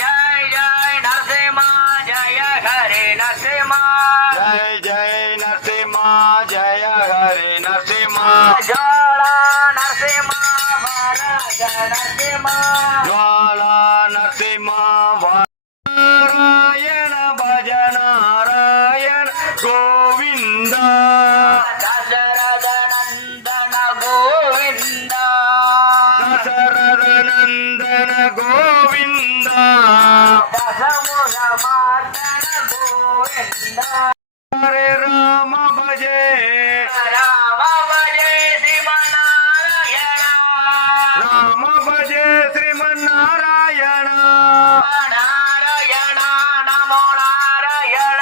जय जय नरसिंह जय हरे नरसिंह जय जय नरसिंह जय हरे नरसिंह ज्वाला नरसिंह महाराज नरसिंह ज्वाला नरसिंह नारायण भज नारायण गोविंद दशरथ नंदन गोविंद दशरथ नंदन गोविंद दशमुख मार्दन गोविंद हरे राम भजे राम भजे श्रीमन्नारायण राम भजे श्रीमन्नारायण नारायण नमो नारायण